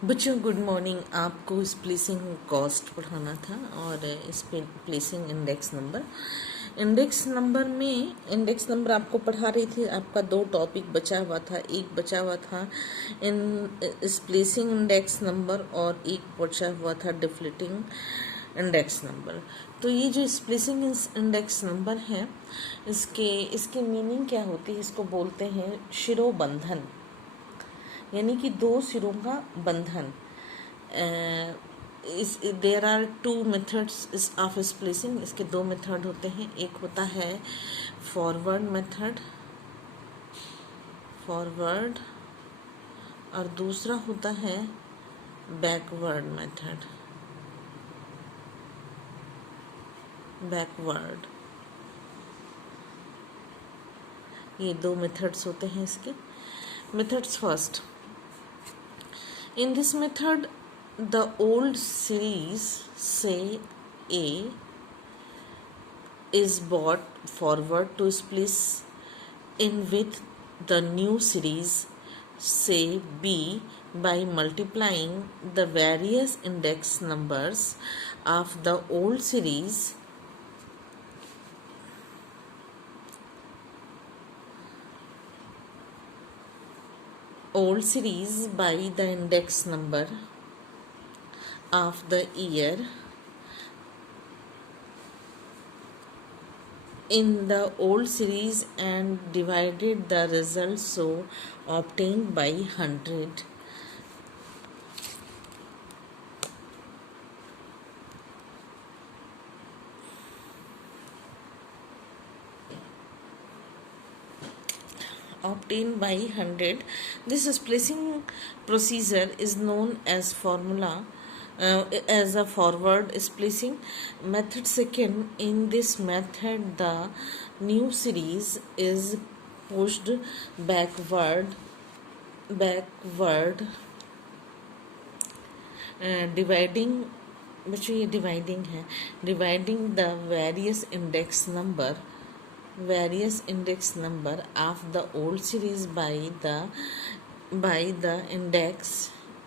बच्चों good morning. आपको splicing cost पढ़ाना था और स्प्लिसिंग इंडेक्स नंबर में इंडेक्स नंबर आपको पढ़ा रही थी। आपका दो टॉपिक बचा हुआ था, एक बचा हुआ था इन स्प्लिसिंग इंडेक्स नंबर और एक बचा हुआ था डिफ्लेटिंग इंडेक्स नंबर। तो ये जो स्प्लिसिंग इंडेक्स नंबर है, इसके मीनिंग क्या होती है? इसको बोलते हैं शिरोबंधन, यानी कि दो सिरों का बंधन। There are two methods of splicing. इसके दो मेथड होते हैं। एक होता है फॉरवर्ड और दूसरा होता है बैकवर्ड। ये दो मेथड्स होते हैं इसके। Methods first, in this method the old series, say A, is brought forward to split in with the new series, say B, by multiplying the various index numbers of the old series by the index number of the year in the old series and divided the result so obtained by 100. Obtained by 100. This splicing procedure is known as as a forward splicing method. Second, in this method the new series is pushed backward dividing, बच्चों ये dividing है, dividing the various index number of the old series by the index,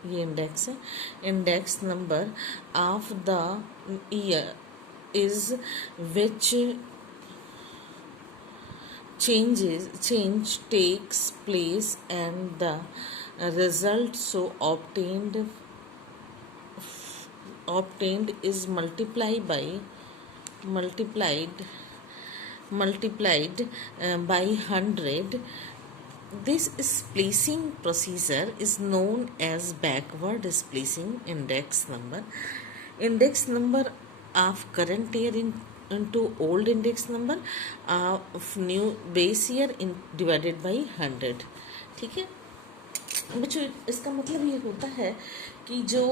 ये index है, index number of the year is which change takes place and the result so obtained is multiplied by 100. This splicing procedure is known as backward splicing. Index number of current year into old index number of new base year divided by 100. ठीक है बच्चों, इसका मतलब ये होता है कि जो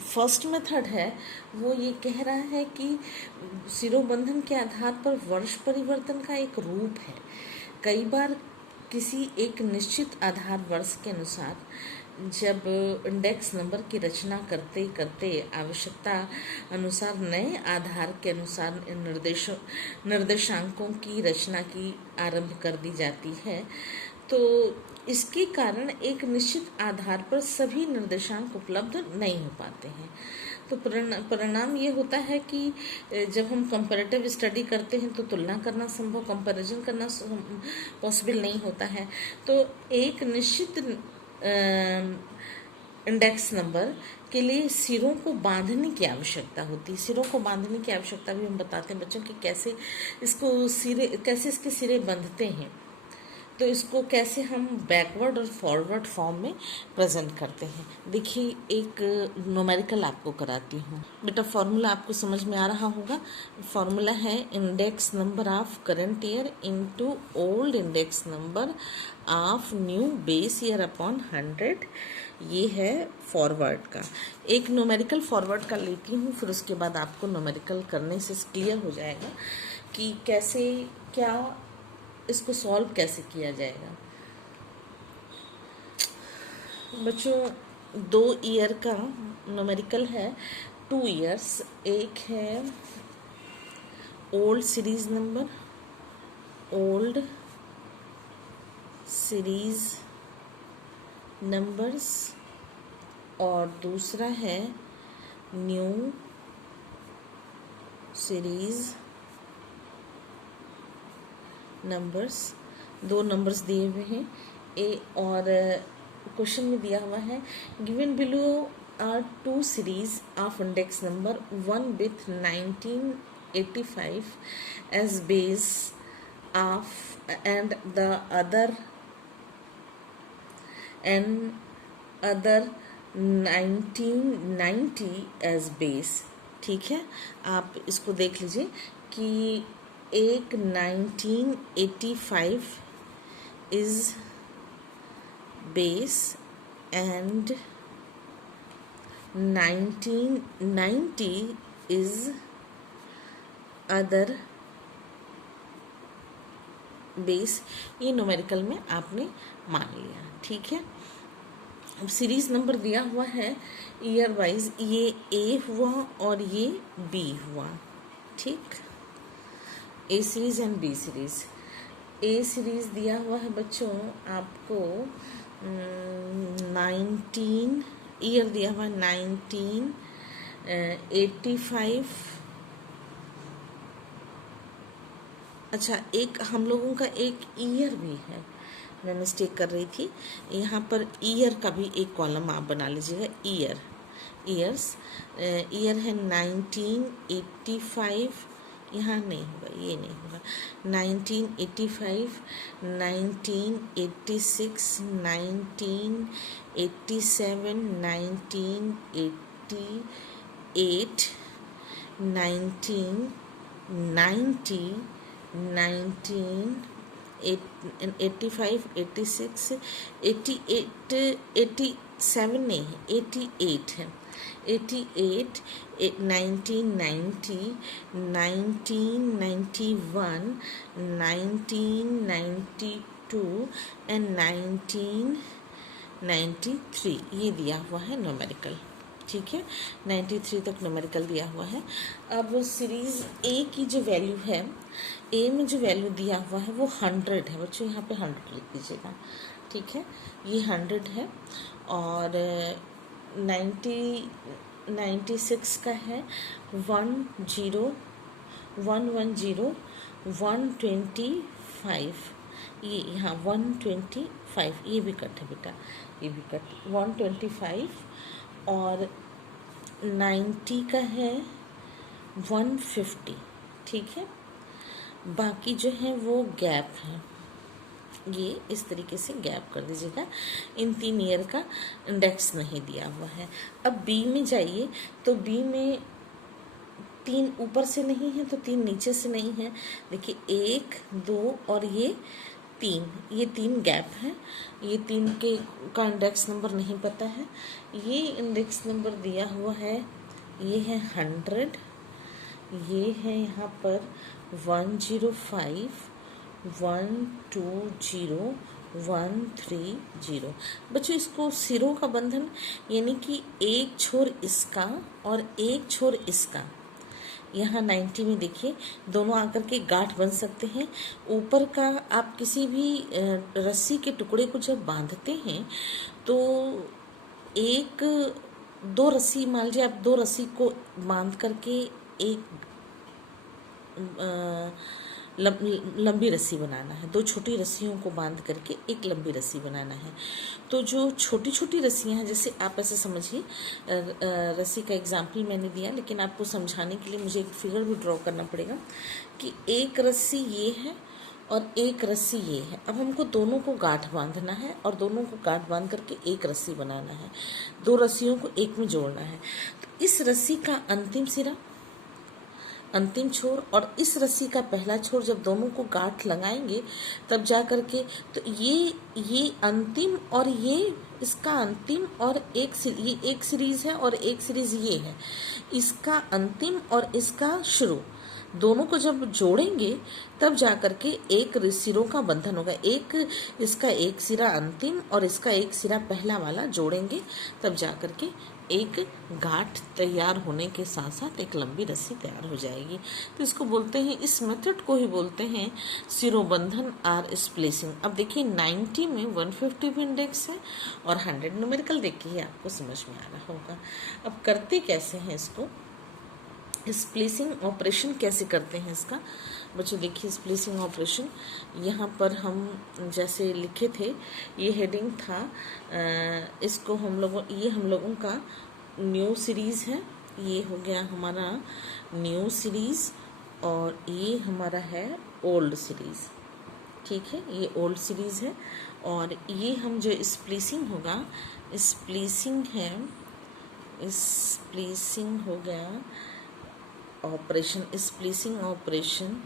फर्स्ट मेथड है वो ये कह रहा है कि सिरोबंधन के आधार पर वर्ष परिवर्तन का एक रूप है। कई बार किसी एक निश्चित आधार वर्ष के अनुसार जब इंडेक्स नंबर की रचना करते करते आवश्यकता अनुसार नए आधार के अनुसार निर्देशांकों की रचना की आरंभ कर दी जाती है, तो इसके कारण एक निश्चित आधार पर सभी निर्देशांक उपलब्ध नहीं हो पाते हैं। तो परिणाम ये होता है कि जब हम कंपैरेटिव स्टडी करते हैं तो तुलना करना संभव, कंपैरिजन करना पॉसिबल नहीं होता है। तो एक निश्चित इंडेक्स नंबर के लिए सिरों को बांधने की आवश्यकता होती है। सिरों को बांधने की आवश्यकता भी हम बताते हैं बच्चों कि कैसे इसके सिरे बंधते हैं। तो इसको कैसे हम बैकवर्ड और फॉरवर्ड फॉर्म में प्रेजेंट करते हैं। देखिए एक न्यूमेरिकल आपको कराती हूँ बेटा। फॉर्मूला आपको समझ में आ रहा होगा। फॉर्मूला है index number of current year into old index number of new base year upon 100। ये है फॉरवर्ड का। एक न्यूमेरिकल फॉरवर्ड का लेती हूँ, फिर उसके बाद आपको न्यूमेरिकल करने से क्लियर हो जाएगा कि कैसे क्या इसको सॉल्व कैसे किया जाएगा। बच्चों दो ईयर का न्यूमेरिकल है, 2 years। एक है ओल्ड सीरीज नंबर्स और दूसरा है न्यू सीरीज नंबर्स। दो नंबर्स दिए हुए हैं ए, और क्वेश्चन में दिया हुआ है given below are two series of index number, one with 1985 as base of and the other 1990 as base. ठीक है, आप इसको देख लीजिए कि एक 1985 is base and 1990 is other base. ये न्यूमेरिकल में आपने मान लिया। ठीक है, अब सीरीज नंबर दिया हुआ है ईयर वाइज, ये ए हुआ और ये बी हुआ। ठीक, A series and B series. A series दिया हुआ है बच्चों आपको 19 ईयर दिया हुआ है 1985। अच्छा, एक हम लोगों का एक ईयर भी है, मैं मिस्टेक कर रही थी, यहाँ पर ईयर का भी एक कॉलम आप बना लीजिएगा। ईयर है 1985, यहाँ नहीं होगा, ये नहीं होगा। 1985, 1986, 1987, 1988, 1990, 1985, 86, 88, 87 नहीं, 88 है। 88, 1990, 1991, 1992 एंड 1993 ये दिया हुआ है न्यूमेरिकल। ठीक है, 93 तक न्यूमेरिकल दिया हुआ है। अब सीरीज ए की जो वैल्यू है, ए में जो वैल्यू दिया हुआ है वो 100 है बच्चों, यहाँ पे 100 लिख दीजिएगा। ठीक है, ये 100 है और 96 का है 110, 125, ये यहाँ 125, ये भी कट है बेटा, ये भी कट 125 और 90 का है 150। ठीक है, बाकी जो है वो गैप है, ये इस तरीके से गैप कर दीजिएगा। इन 3 ईयर का इंडेक्स नहीं दिया हुआ है। अब बी में जाइए तो बी में 3 ऊपर से नहीं है तो 3 नीचे से नहीं है। देखिए 1, 2 और ये 3, ये 3 गैप है। ये 3 के का इंडेक्स नंबर नहीं पता है। ये इंडेक्स नंबर दिया हुआ है, ये है 100, ये है यहाँ पर 105, 120, 130। बच्चों इसको सिरों का बंधन, यानी कि एक छोर इसका और एक छोर इसका, यहाँ 90 में देखिए दोनों आकर के गांठ बन सकते हैं। ऊपर का आप किसी भी रस्सी के टुकड़े को जब बांधते हैं तो 2 रस्सी, मान लीजिए आप 2 रस्सी को बांध करके एक लंबी रस्सी बनाना है, 2 छोटी रस्सियों को बांध करके एक लंबी रस्सी बनाना है। तो जो छोटी छोटी रस्सियां हैं, जैसे आप ऐसे समझिए, रस्सी का एग्जाम्पल मैंने दिया, लेकिन आपको समझाने के लिए मुझे एक फिगर भी ड्रॉ करना पड़ेगा कि एक रस्सी ये है और एक रस्सी ये है। अब हमको दोनों को गांठ बांधना है और दोनों को गांठ बांध करके एक रस्सी बनाना है, 2 रस्सियों को एक में जोड़ना है। तो इस रस्सी का अंतिम सिरा, अंतिम छोर और इस रस्सी का पहला छोर जब दोनों को गांठ लगाएंगे तब जा करके, तो ये अंतिम और ये इसका अंतिम, और ये एक सीरीज है और एक सीरीज ये है, इसका अंतिम और इसका शुरू। दोनों को जब जोड़ेंगे तब जा करके एक सिरों का बंधन होगा। एक इसका एक सिरा अंतिम और इसका एक सिरा पहला वाला जोड़ेंगे तब जा करके एक गांठ तैयार होने के साथ साथ एक लंबी रस्सी तैयार हो जाएगी। तो इसको बोलते हैं, इस मेथड को ही बोलते हैं सिरोबंधन और स्प्लेसिंग। अब देखिए 90 में 150 भी इंडेक्स है और 100 न्यूमेरिकल देखिए आपको समझ में आ रहा होगा। अब करते कैसे हैं इसको, स्प्लेसिंग ऑपरेशन कैसे करते हैं इसका बच्चों। देखिए स्प्लेसिंग ऑपरेशन यहाँ पर हम जैसे लिखे थे, ये हेडिंग था, इसको हम लोगों का न्यू सीरीज़ है। ये हो गया हमारा न्यू सीरीज़ और ये हमारा है ओल्ड सीरीज़। ठीक है, ये ओल्ड सीरीज़ है और ये हम जो स्प्लेसिंग होगा, स्प्लेसिंग है, स्प्लेसिंग हो गया operation, splicing operation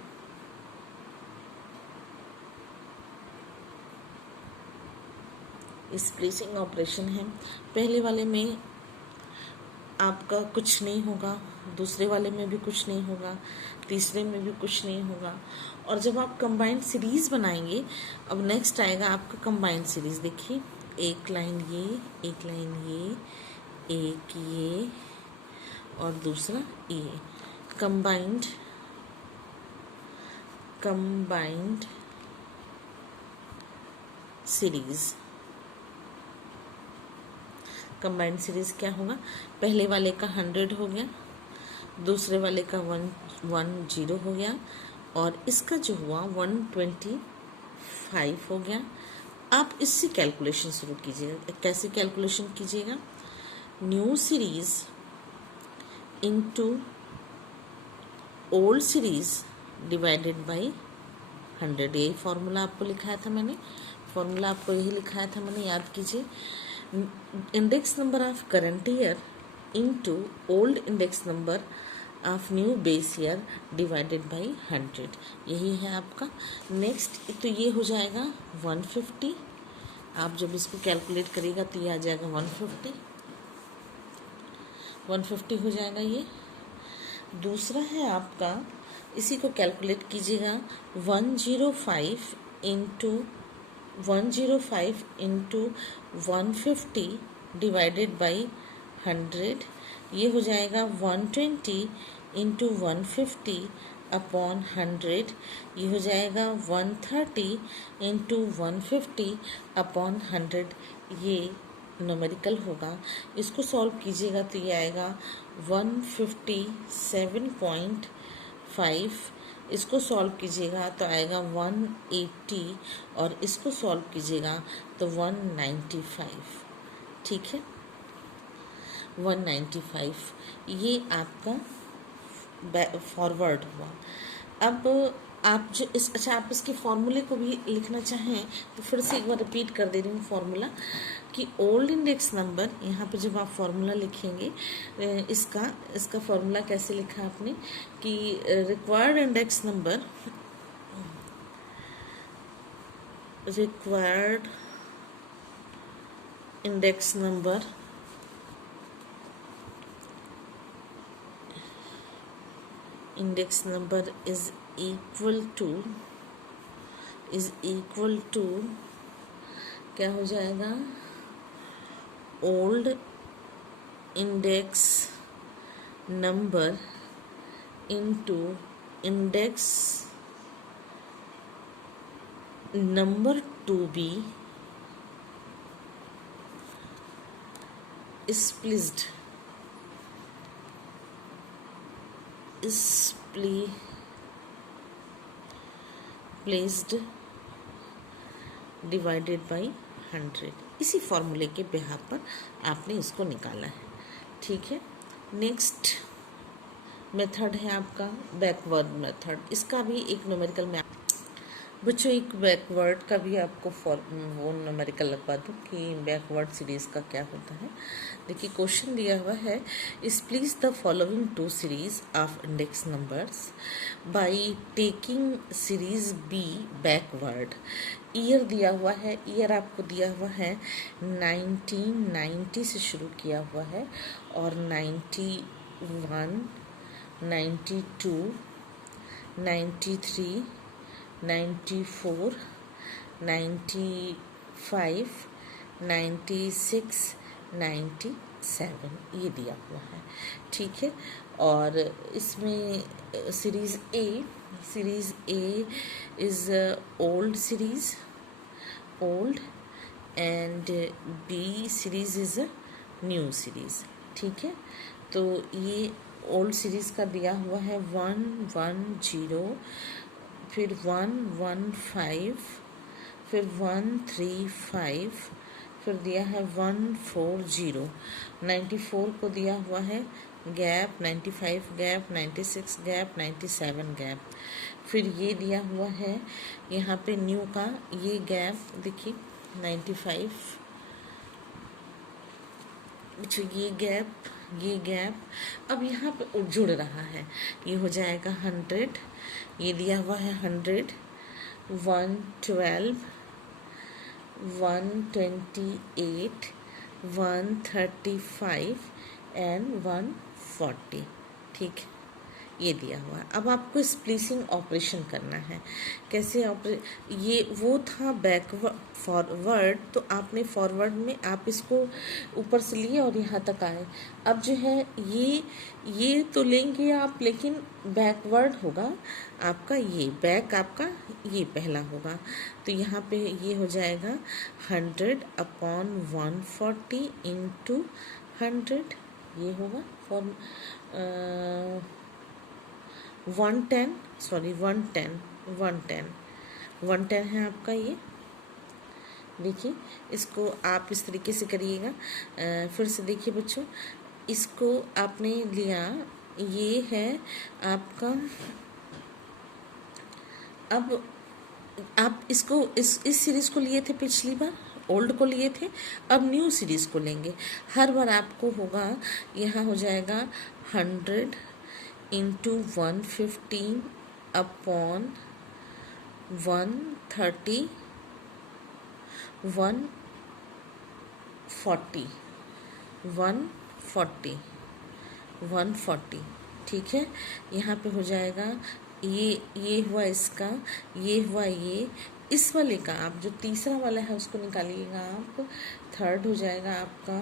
splicing operation है। पहले वाले में आपका कुछ नहीं होगा, दूसरे वाले में भी कुछ नहीं होगा, तीसरे में भी कुछ नहीं होगा। और जब आप कंबाइंड सीरीज बनाएंगे, अब नेक्स्ट आएगा आपका कंबाइंड सीरीज। देखिए एक लाइन ये, एक लाइन ये, एक ये और दूसरा ये, कंबाइंड सीरीज। कंबाइंड सीरीज क्या होगा, पहले वाले का 100 हो गया, दूसरे वाले का 110 हो गया और इसका जो हुआ 125 हो गया। आप इससे कैलकुलेशन शुरू कीजिएगा। कैसे कैलकुलेशन कीजिएगा, new series into old series divided by 100। यही फॉर्मूला आपको लिखाया था मैंने, फॉर्मूला आपको यही लिखाया था मैंने, याद कीजिए। Index number of current year into old index number of new base year divided by 100, यही है आपका। नेक्स्ट तो ये हो जाएगा 150। आप जब इसको कैलकुलेट करिएगा तो ये आ जाएगा 150 हो जाएगा ये। दूसरा है आपका, इसी को कैलकुलेट कीजिएगा, 105 इंटू 150 डिवाइडेड बाई 100, ये हो जाएगा 120 इंटू 150 अपॉन 100, ये हो जाएगा 130 इंटू 150 अपॉन 100। ये न्यूमेरिकल होगा। इसको सॉल्व कीजिएगा तो ये आएगा 157.5। इसको सॉल्व कीजिएगा तो आएगा 180 और इसको सॉल्व कीजिएगा तो 195। ठीक है, 195 ये आपका फॉरवर्ड हुआ। अब आप जो आप इसके फॉर्मूले को भी लिखना चाहें तो फिर से एक बार रिपीट कर दे रही हूँ फॉर्मूला, कि ओल्ड इंडेक्स नंबर, यहाँ पे जब आप फॉर्मूला लिखेंगे इसका फॉर्मूला कैसे लिखा आपने, कि required index number is equal to क्या हो जाएगा, old index number into index number to be spliced divided by 100। इसी फॉर्मूले के बिहार पर आपने इसको निकाला है। ठीक है, नेक्स्ट मेथड है आपका बैकवर्ड मेथड। इसका भी एक न्यूमेरिकल में बच्चों एक बैकवर्ड का भी आपको वो न्यूमेरिकल लगवा दूँ कि बैकवर्ड सीरीज़ का क्या होता है। देखिए क्वेश्चन दिया हुआ है, split the following two series of index numbers by taking series B backward. Year दिया हुआ है, ईयर आपको दिया हुआ है 1990 से शुरू किया हुआ है और 91, 92, 93, 94, 95, 96, 97 ये दिया हुआ है, ठीक है। और इसमें series A is old series, old, and B series is a new series, ठीक है। तो ये ओल्ड सीरीज़ का दिया हुआ है 110, फिर 115, फिर 135, फिर दिया है 140, 94 को दिया हुआ है गैप, 95 गैप, 96 गैप, 97 गैप। फिर ये दिया हुआ है यहाँ पे न्यू का ये गैप देखिए 95, जो ये गैप अब यहाँ पे जुड़ रहा है, ये हो जाएगा 100, ये दिया हुआ है 100, 112, 128, 135 एंड 140, ठीक है, ये दिया हुआ है। अब आपको स्प्लिसिंग ऑपरेशन करना है। कैसे ये वो था बैकवर्ड फॉरवर्ड, तो आपने फॉरवर्ड में आप इसको ऊपर से लिए और यहाँ तक आए। अब जो है ये तो लेंगे आप, लेकिन बैकवर्ड होगा आपका, ये बैक आपका ये पहला होगा। तो यहाँ पे ये हो जाएगा 100/140 इंटू 100, ये होगा फॉर 110 है आपका ये। देखिए इसको आप इस तरीके से करिएगा। फिर से देखिए बच्चों, इसको आपने लिया, ये है आपका। अब आप इसको इस सीरीज को लिए थे पिछली बार, ओल्ड को लिए थे, अब न्यू सीरीज को लेंगे। हर बार आपको होगा, यहाँ हो जाएगा 100 इंटू 115 अपॉन 130 140, ठीक है। यहाँ पे हो जाएगा ये हुआ इसका, ये हुआ ये, इस वाले का आप जो तीसरा वाला है उसको निकालिएगा आप, थर्ड हो जाएगा आपका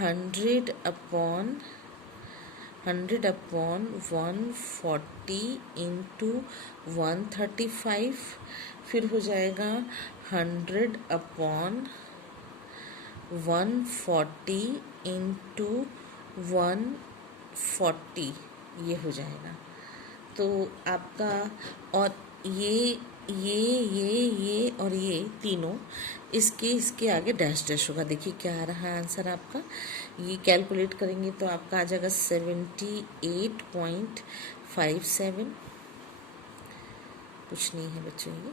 100/140 इंटू 135, फिर हो जाएगा 100/140 इंटू 140, ये हो जाएगा। तो आपका, और ये और ये तीनों इसके आगे डैश होगा। देखिए क्या आ रहा है आंसर आपका, ये कैलकुलेट करेंगे तो आपका आ जाएगा 78.57, कुछ नहीं है बच्चों ये।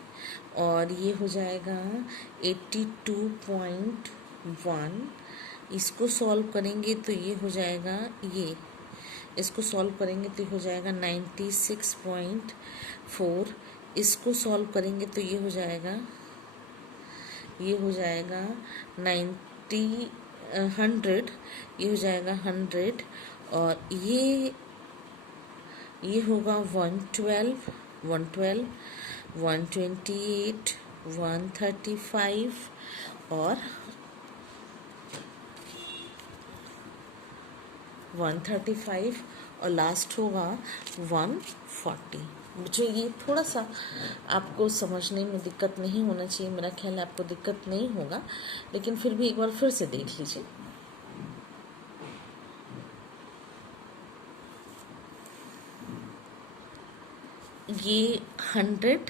और ये हो जाएगा 82.1, इसको सॉल्व करेंगे तो ये हो जाएगा, ये इसको सॉल्व करेंगे तो ये हो जाएगा 96.4, इसको सॉल्व करेंगे तो ये हो जाएगा 100, ये हो जाएगा 100, और ये होगा 112, 128, 135 और 135, और लास्ट होगा 140। बच्चों ये थोड़ा सा आपको समझने में दिक्कत नहीं होना चाहिए, मेरा ख्याल है आपको दिक्कत नहीं होगा, लेकिन फिर भी एक बार फिर से देख लीजिए। ये 100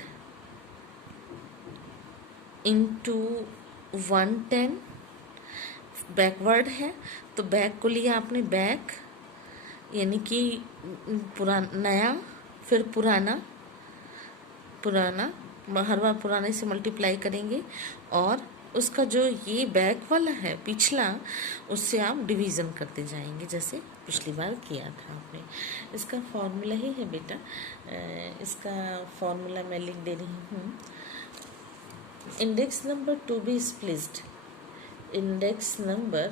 इंटू 110 बैकवर्ड है, तो बैक को लिया आपने, बैक यानी कि नया, फिर पुराना, हर बार पुराने से मल्टीप्लाई करेंगे, और उसका जो ये बैक वाला है पिछला, उससे आप डिवीज़न करते जाएंगे जैसे पिछली बार किया था आपने। इसका फॉर्मूला ही है बेटा, इसका फॉर्मूला मैं लिख दे रही हूँ। Index number to be spliced, index number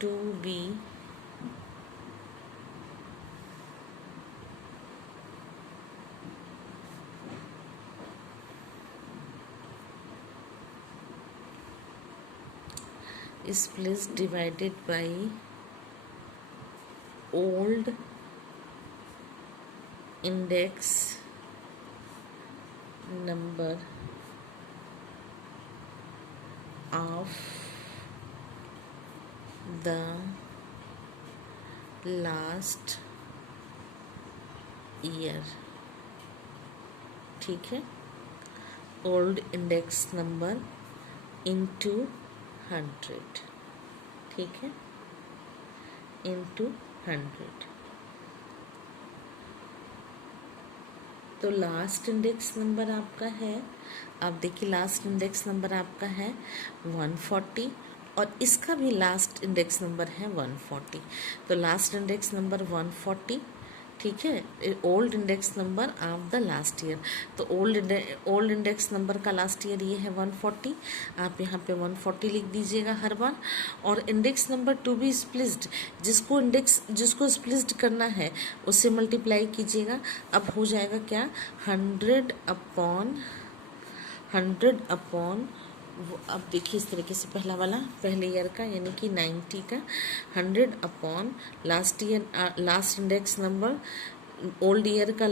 to be is placed divided by old index number of the last year। ठीक है, ओल्ड इंडेक्स नंबर इंटू 100, ठीक है, इंटू 100। तो लास्ट इंडेक्स नंबर आपका है, आप देखिए लास्ट इंडेक्स नंबर आपका है 140 और इसका भी लास्ट इंडेक्स नंबर है 140। तो लास्ट इंडेक्स नंबर 140, ठीक है, old index number of the last year. तो ओल्ड इंडेक्स नंबर का लास्ट ईयर ये है 140, आप यहाँ पे 140 लिख दीजिएगा हर बार। और इंडेक्स नंबर टू बी स्प्लिस्ड, जिसको स्प्लिस्ड करना है उससे मल्टीप्लाई कीजिएगा। अब हो जाएगा क्या, 100 अपॉन अब देखिए इस तरीके से पहला वाला पहले ईयर का यानी कि 90 का 100 upon last index number old year का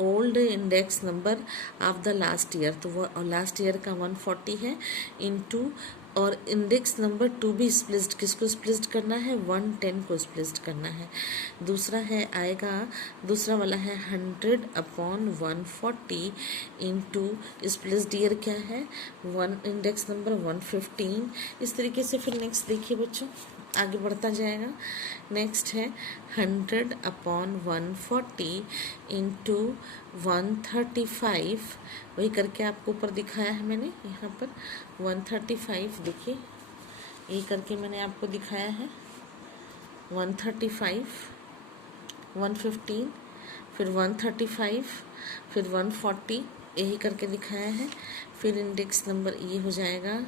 old index number of the last year. तो वो लास्ट ईयर का 140 है इंटू, और index number to be spliced, किसको स्प्लिस्ड करना है, 110 को स्प्लिस्ड करना है। दूसरा है आएगा, दूसरा वाला है 100 अपॉन 140 इंटू स्प्लिस्ड ईयर क्या है, इंडेक्स नंबर 115। इस तरीके से फिर नेक्स्ट देखिए बच्चों आगे बढ़ता जाएगा। नेक्स्ट है 100 अपॉन 140 इंटू 135, वही करके आपको ऊपर दिखाया है मैंने यहाँ पर 135, देखिए ये करके मैंने आपको दिखाया है 135, 115, फिर 135, फिर 140, यही करके दिखाया है। फिर इंडेक्स नंबर ये हो जाएगा,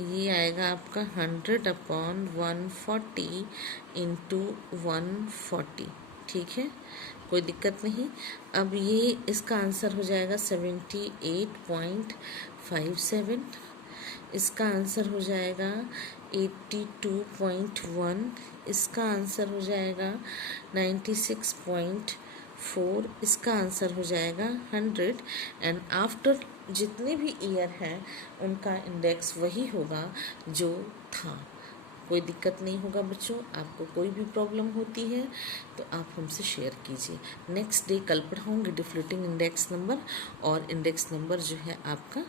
ये आएगा आपका 100 अपॉन 140 इंटू 140, ठीक है, कोई दिक्कत नहीं। अब ये इसका आंसर हो जाएगा 78.57, इसका आंसर हो जाएगा 82.1, इसका आंसर हो जाएगा 96.4, इसका आंसर हो जाएगा 100। एंड आफ्टर जितने भी ईयर हैं उनका इंडेक्स वही होगा जो था, कोई दिक्कत नहीं होगा बच्चों। आपको कोई भी प्रॉब्लम होती है तो आप हमसे शेयर कीजिए। नेक्स्ट डे कल पढ़ाऊँगी डिफ्लेटिंग इंडेक्स नंबर, और इंडेक्स नंबर जो है आपका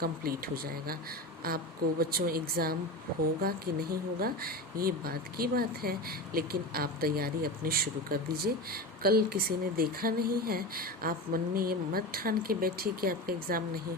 कंप्लीट हो जाएगा। आपको बच्चों एग्ज़ाम होगा कि नहीं होगा ये बात की बात है, लेकिन आप तैयारी अपनी शुरू कर दीजिए। कल किसी ने देखा नहीं है, आप मन में ये मत ठान के बैठिए कि आपका एग्ज़ाम नहीं हो